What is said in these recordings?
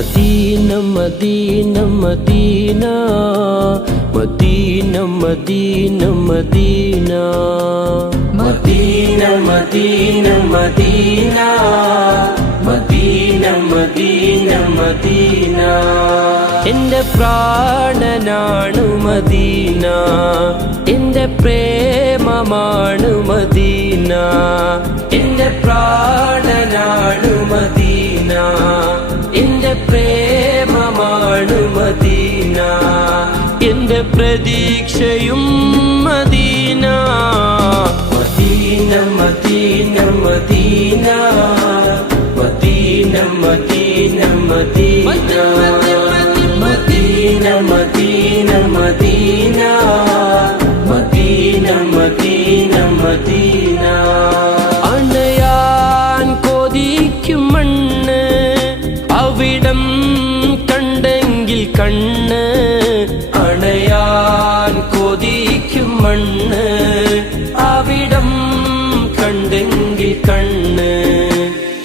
Medina Medina Medina Medina Medina Medina Medina Medina Medina Medina Medina Medina എൻ്റെ പ്രാണനാണു Medina, എൻ്റെ പ്രേമമാണു Medina, എൻ്റെ പ്രാണനാണു മദീന, എൻ്റെ പ്രേമമാണു മദീന, എൻ്റെ പ്രതീക്ഷയും Medina. Medina Medina Medina Medina Medina Medina Medina Medina Medina Medina Medina Medina. അണയാൻ കൊതിക്കും മണ്ണ് അവിടം കണ്ടെങ്കിൽ കണ്ണ്, അണയാൻ കൊതിക്കും മണ്ണ് അവിടം കണ്ടെങ്കിൽ കണ്ണ്.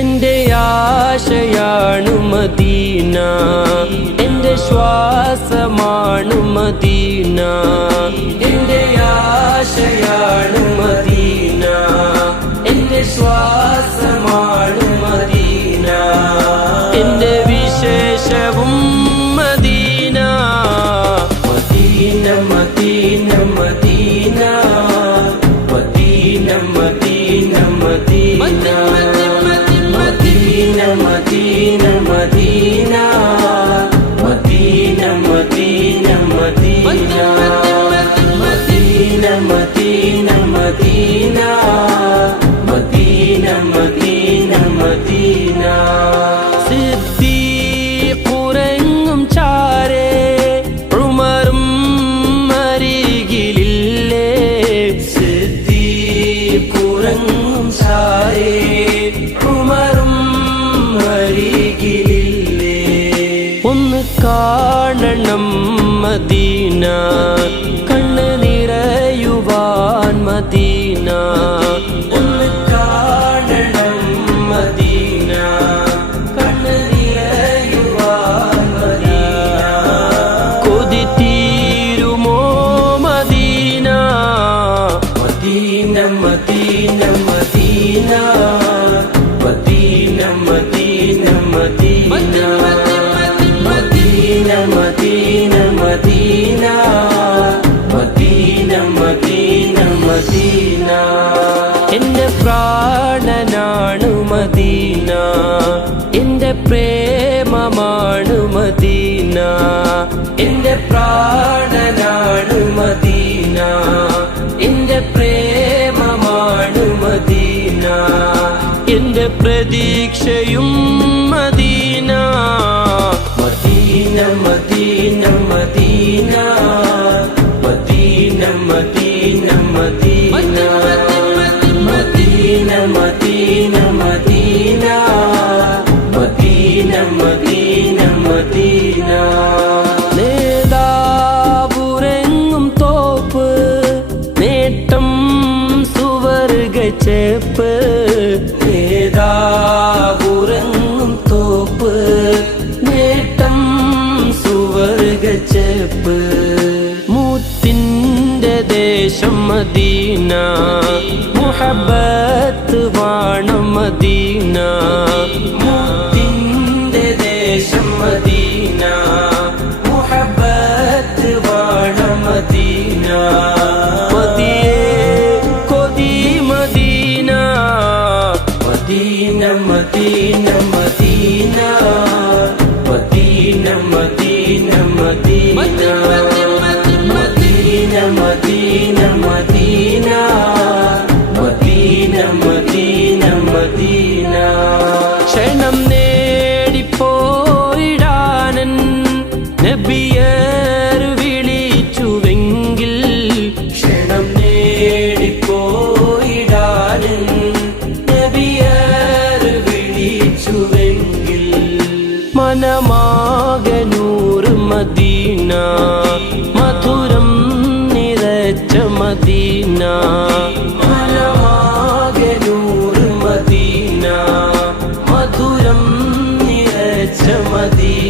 എൻ്റെ ആശയാണു മദീന, എൻ്റെ ശ്വാസമാണു മദീന, എൻ്റെ ആശയാണു മദീന, എൻ്റെ ശ്വാസമാണു മദീന, എൻ്റെ വിശേഷവും Medina. Medina Medina Medina Medina Medina Medina Medina Medina Medina Medina Medina Medina Medina Medina Medina Medina Medina Medina. സിദ്ദീഖുറങ്ങും ചാരേ ഉമറും അരികിലില്ലേ, സിദ്ദീഖുറങ്ങും ചാരേ ഉമറും അരികിലില്ലേ. ഒന്ന് കാണണം മദീന, കണ്ണ് നിറയുവാൻ മദീന. ഒന്ന് കാണണം മദീന, കണ്ണ് നിറയുവാൻ മദീന. കൊതി തീരുമോ Medina. Medina Medina Medina Medina Medina Medina Medina Medina Medina Medina Medina Medina. എൻ്റെ പ്രാണനാണു മദീന, എൻ്റെ പ്രേമമാണു മദീന, എൻ്റെ പ്രാണനാണു മദീന, എൻ്റെ പ്രേമമാണു മദീന, എൻ്റെ പ്രതീക്ഷയും Medina. Medina Medina Medina Medina Medina Medina Medina Medina Medina Medina Medina Medina. നേതാവുറങ്ങും തോപ്പ്, നേട്ടം സുവർഗച്ചേപ്പ്, നേതാവുറങ്ങും തോപ്പ്, നേട്ടം സുവർഗച്ചേപ്പ്. മുത്തിൻ്റെ ദേശം മദീന, മുഹബ്ബത്ത് വാണം മദീന. മുത്തിൻ്റെ ദേശം മദീന, മുഹബ്ബത്ത് വാണം മദീന. മദിയേ കൊതി Medina. Medina Medina Medina Medina Medina Medina Medina Medina Medina Medina Medina Medina. ക്ഷണം നേടിപ്പോയിടാനൻ നബിയർ വിളിച്ചുവെങ്കിൽ, ക്ഷണം നേടിപ്പോയിടാനൻ നബിയർ വിളിച്ചുവെങ്കിൽ, മനമാകനൂർ മദീന, മധുരം നിറച്ച മദീന. മനമാകനൂർ മദീന, മധുരം നിറച്ച മദീന.